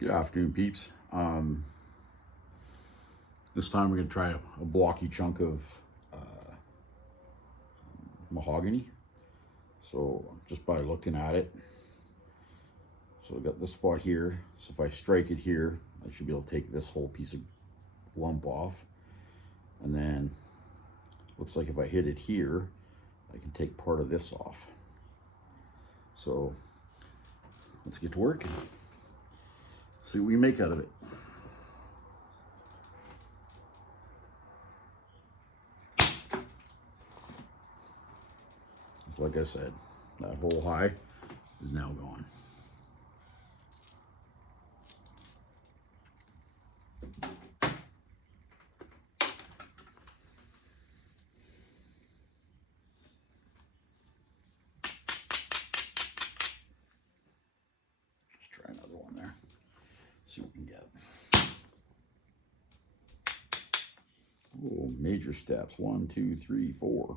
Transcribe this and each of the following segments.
Good afternoon, peeps. This time we're going to try a blocky chunk of mahogany. So just by looking at it, so I got this spot here. So if I strike it here, I should be able to take this whole piece of lump off. And then looks like if I hit it here, I can take part of this off. So let's get to work and see what we make out of it. Like I said, that whole high is now gone. Just try another one there. See what we can get. Oh, major steps. 1, 2, 3, 4.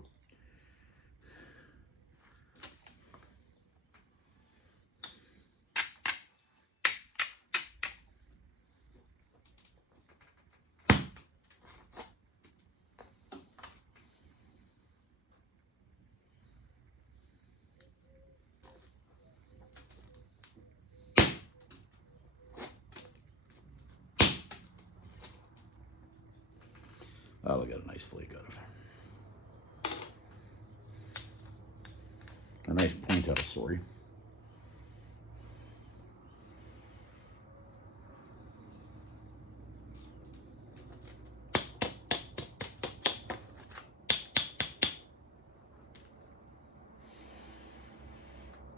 That'll get a nice flake out of. A nice point out of, sorry.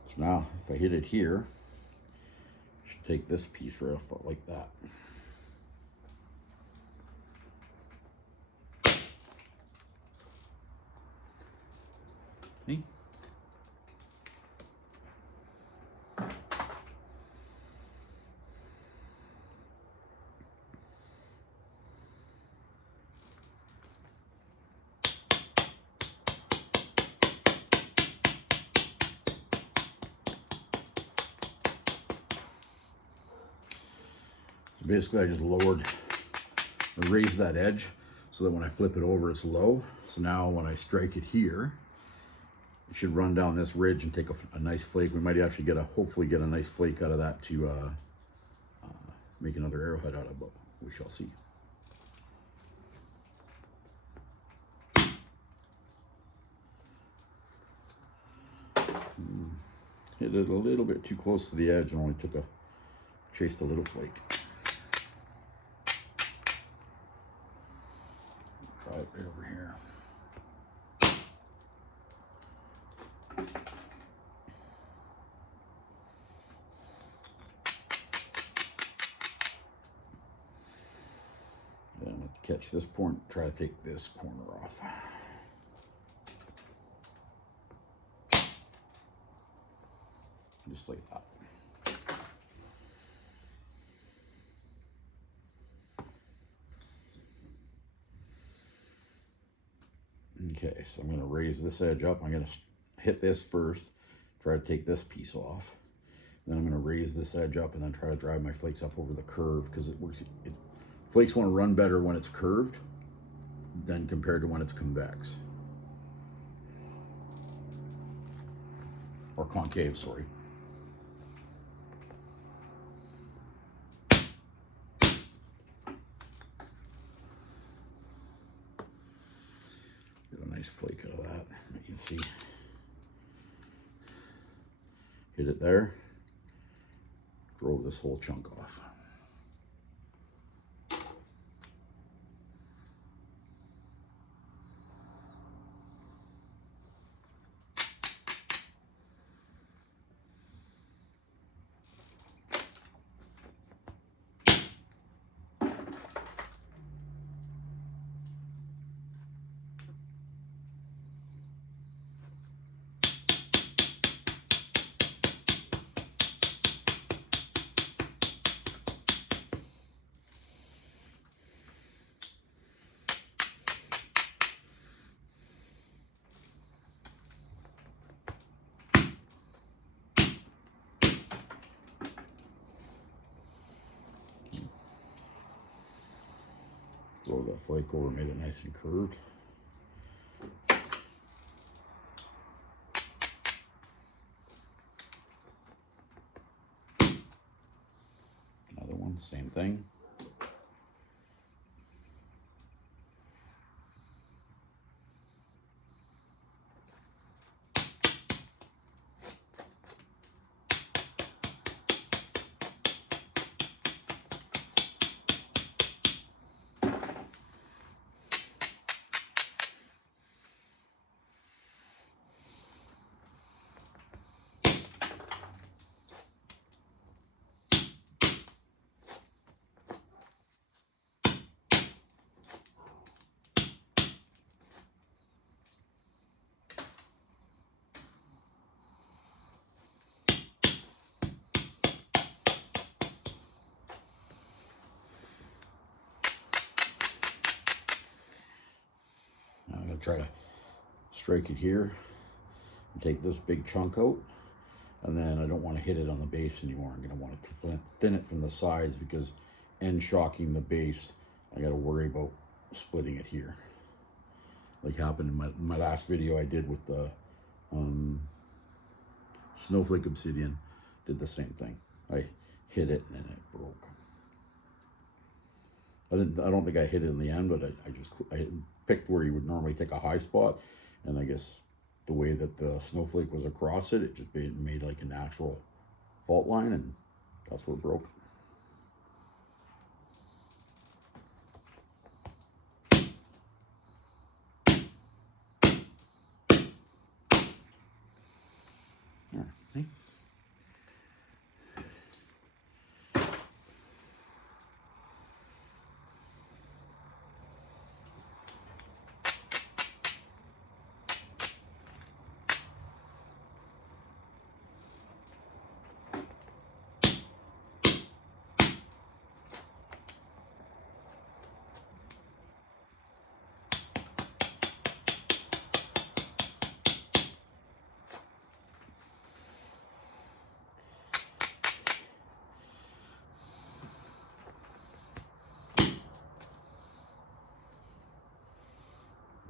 So now, if I hit it here, I should take this piece right off like that. See? So basically I just lowered or raised that edge so that when I flip it over it's low. So now when I strike it here, it should run down this ridge and take a nice flake. We might actually hopefully get a nice flake out of that to make another arrowhead out of, but we shall see. Hit it a little bit too close to the edge and only chased a little flake. Try it right over here. Then catch this point, try to take this corner off. Just like that. Okay, so I'm going to raise this edge up. I'm going to hit this first, try to take this piece off. Then I'm going to raise this edge up and then try to drive my flakes up over the curve, because it works. Flakes want to run better when it's curved than compared to when it's convex. Or concave, sorry. Get a nice flake out of that. You can see. Hit it there. Drove this whole chunk off. Roll that flake over, made it nice and curved. Another one, same thing. I'm going to try to strike it here and take this big chunk out, and then I don't want to hit it on the base anymore. I'm going to want to thin it from the sides, because end shocking the base, I got to worry about splitting it here, like happened in my last video I did with the Snowflake Obsidian. Did the same thing. I hit it and then it broke. I don't think I hit it in the end, but I picked where you would normally take a high spot, and I guess the way that the snowflake was across it, it just made like a natural fault line, and that's where it broke. There, see?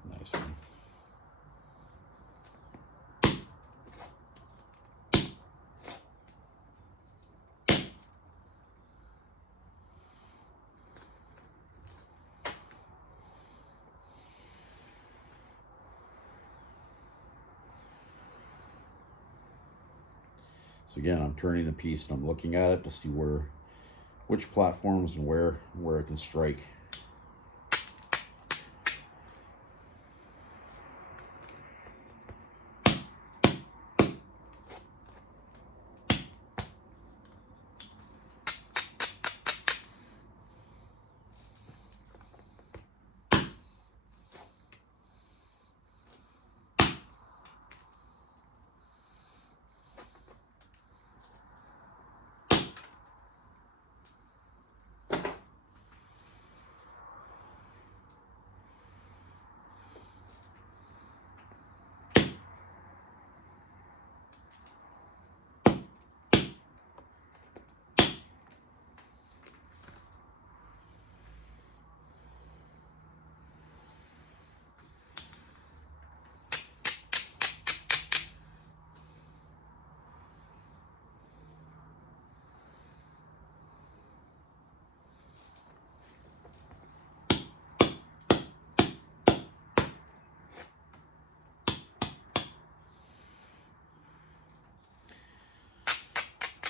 Nice one. So again, I'm turning the piece and I'm looking at it to see which platforms and where I can strike.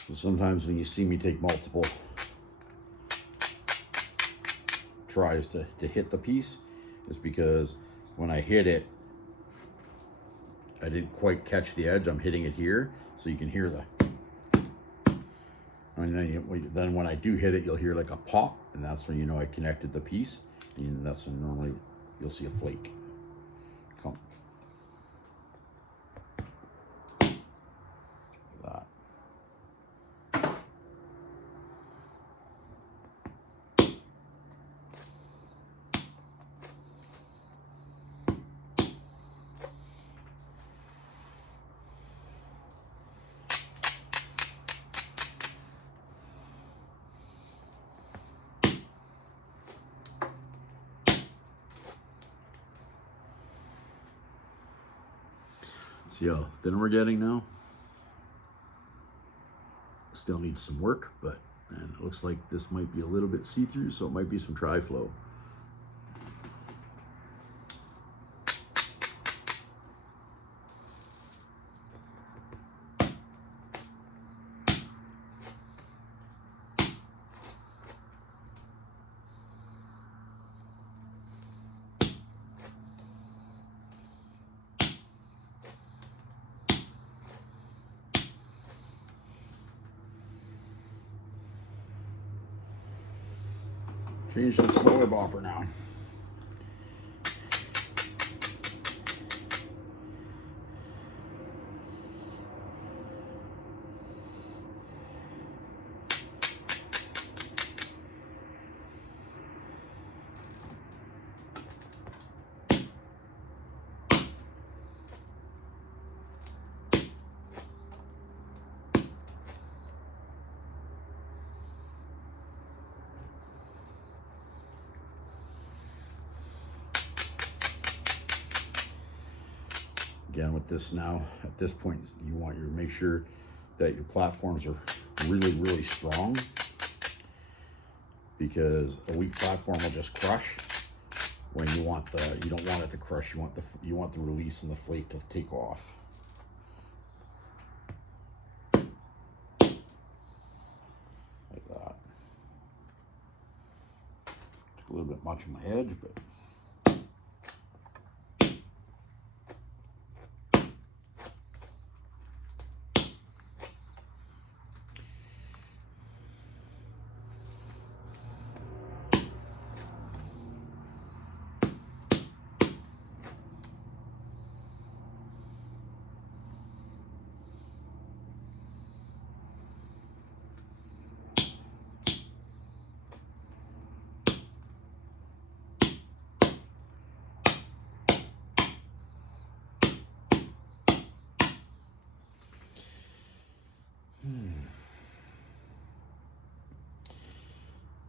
So sometimes when you see me take multiple tries to hit the piece, it's because when I hit it, I didn't quite catch the edge. I'm hitting it here, so you can hear then when I do hit it, you'll hear like a pop, and that's when you know I connected the piece, and that's when normally you'll see a flake come. That. See how thin we're getting now? Still needs some work, but and it looks like this might be a little bit see-through, so it might be some tri-flow. Change to the smaller bopper now. Again, with this now, at this point, you want to make sure that your platforms are really, really strong, because a weak platform will just crush. When you want you don't want it to crush. You want the release and the flake to take off. Like that. Took a little bit much on my edge, but.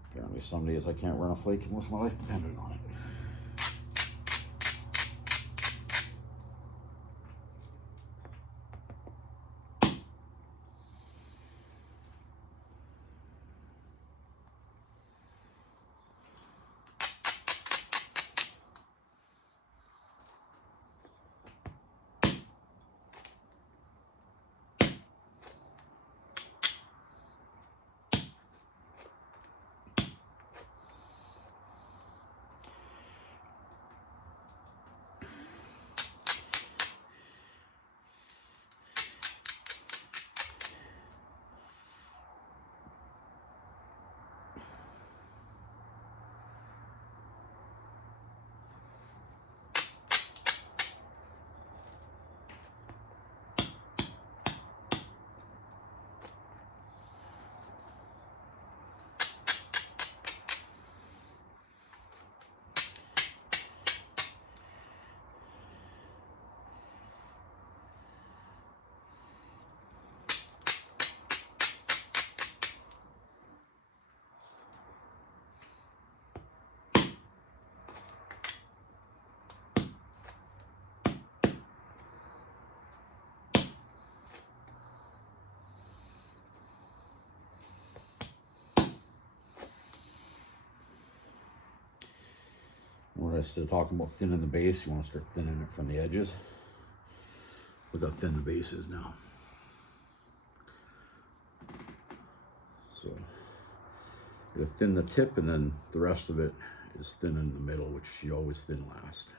Apparently some days I can't run a flake unless my life depended on it. When I started talking about thinning the base, you want to start thinning it from the edges. Look how thin the base is now. So you gotta thin the tip, and then the rest of it is thin in the middle, which you always thin last.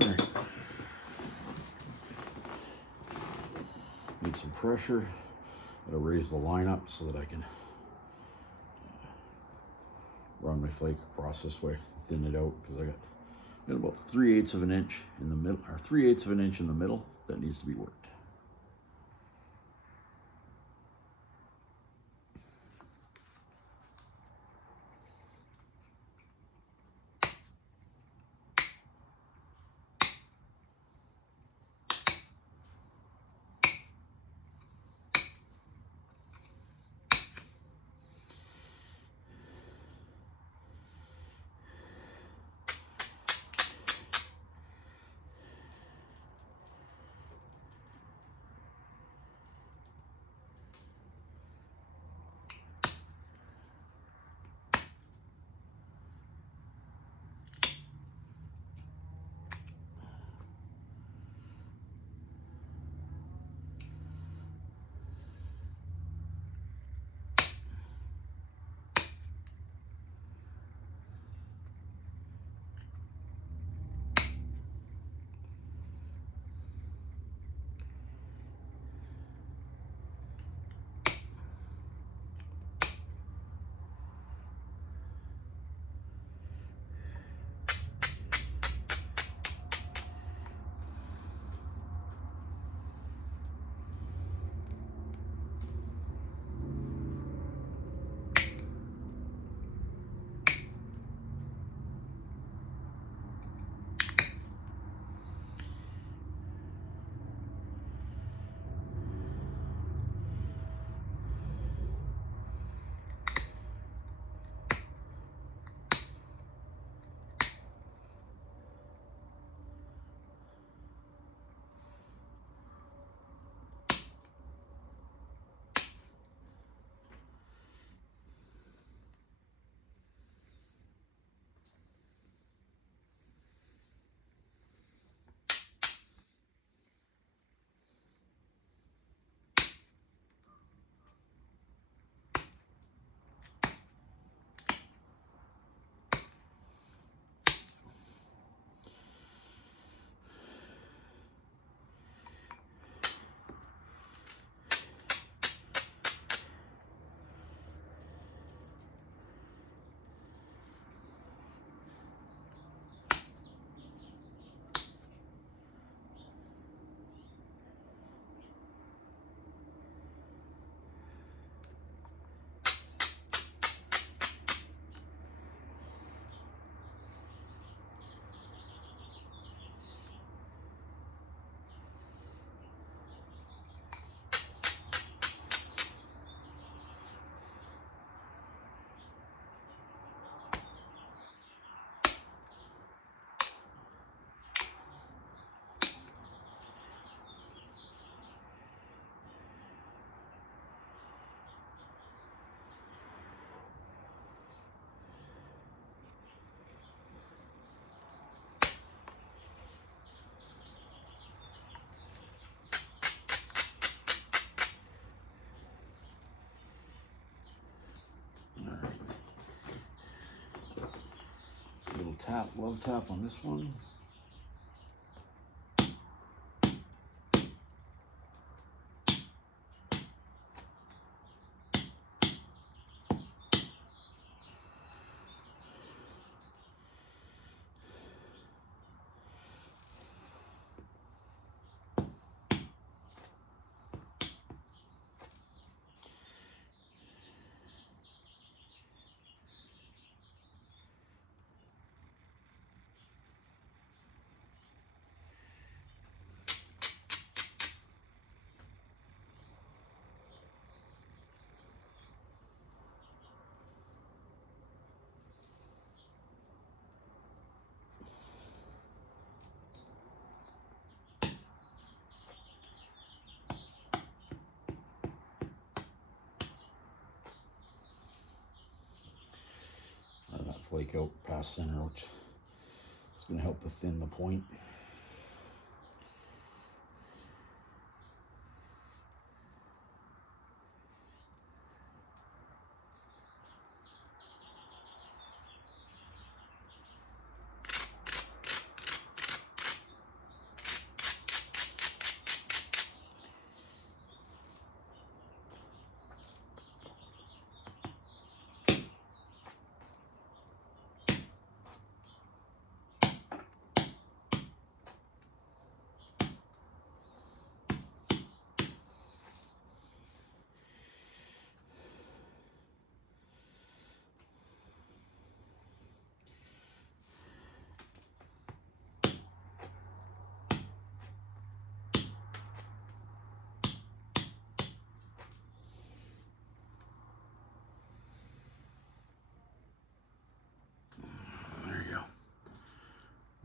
All right. Need some pressure. Gotta raise the line up so that I can run my flake across this way, thin it out, because I got about 3/8 of an inch in the middle, or 3/8 of an inch in the middle that needs to be worked. tap, love tap on this one. Flake out past center, which is going to help to thin the point.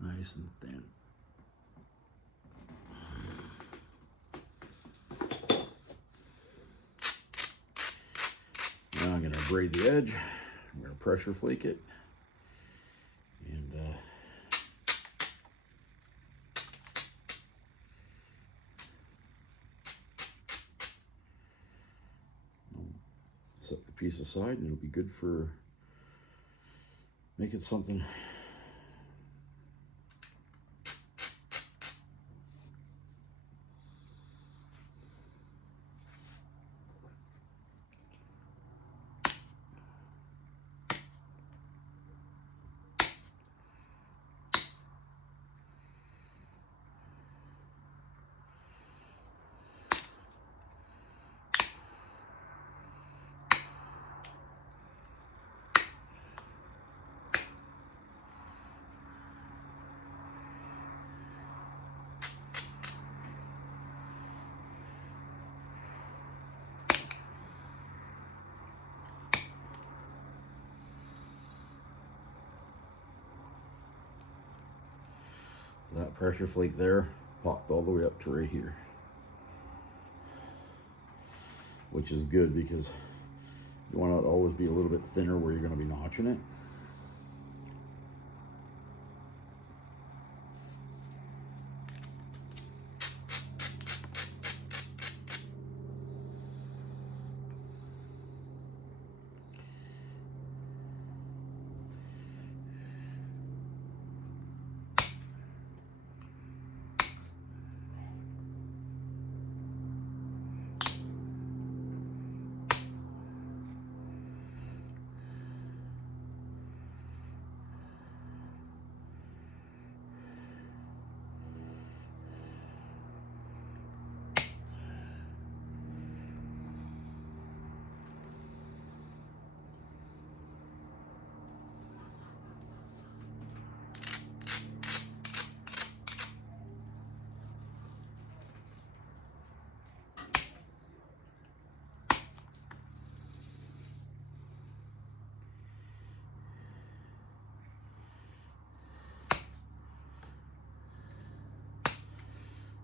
Nice and thin. Now I'm going to braid the edge. I'm going to pressure flake it. And set the piece aside, and it'll be good for making something. That pressure flake there popped all the way up to right here, which is good because you want it to always be a little bit thinner where you're going to be notching it.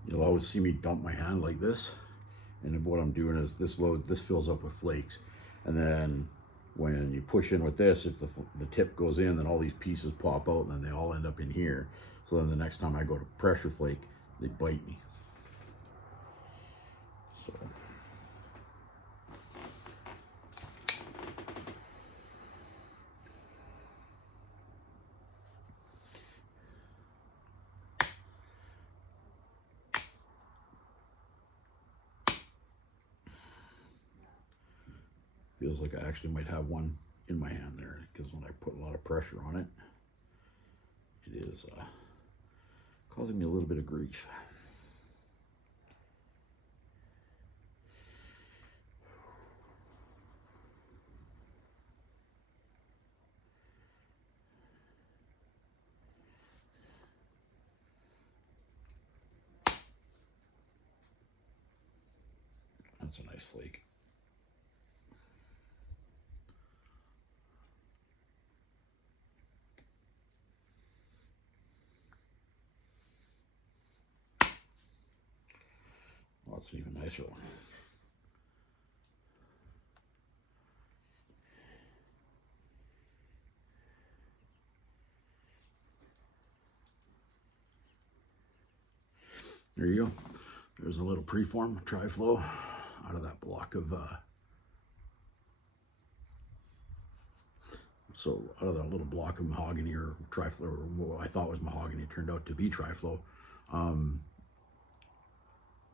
You'll always see me dump my hand like this, and what I'm doing is this fills up with flakes, and then when you push in with this, if the tip goes in, then all these pieces pop out, and then they all end up in here. So then the next time I go to pressure flake, they bite me. So Feels like I actually might have one in my hand there, because when I put a lot of pressure on it, it is causing me a little bit of grief. That's a nice flake. Oh, it's an even nicer one. There you go. There's a little preform tri-flow out of that block of so out of that little block of mahogany or tri-flow, or what I thought was mahogany, it turned out to be tri-flow. I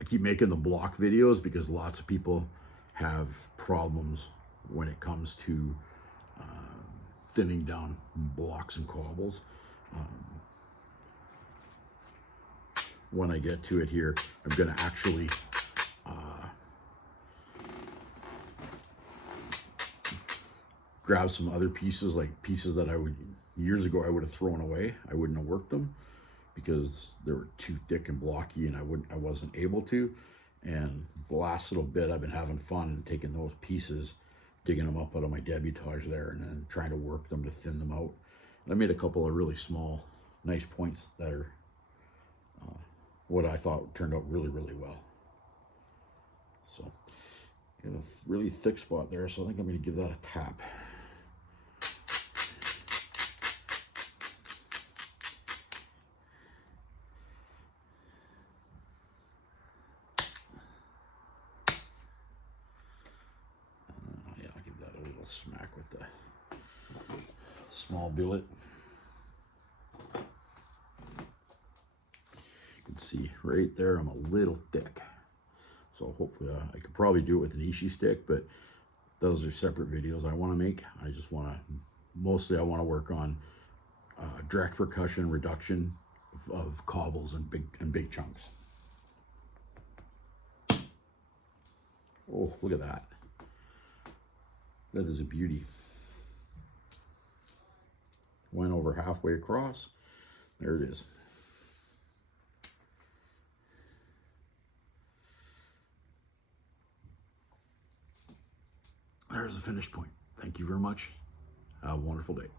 keep making the block videos because lots of people have problems when it comes to thinning down blocks and cobbles. When I get to it here, I'm going to actually grab some other pieces, like pieces that I would, years ago I would have thrown away. I wouldn't have worked them because they were too thick and blocky, and I wasn't able to. And the last little bit, I've been having fun taking those pieces, digging them up out of my debutage there, and then trying to work them to thin them out. And I made a couple of really small, nice points that are what I thought turned out really, really well. So, got a really thick spot there, so I think I'm going to give that a tap. Yeah, I'll give that a little smack with the small billet. You can see right there I'm a little thick, so hopefully I could probably do it with an Ishii stick, but those are separate videos I want to make. I just want to, mostly I want to work on direct percussion reduction of cobbles and big chunks. Oh, look at that. That is a beauty. Went over halfway across. There it is. There's the finish point. Thank you very much. Have a wonderful day.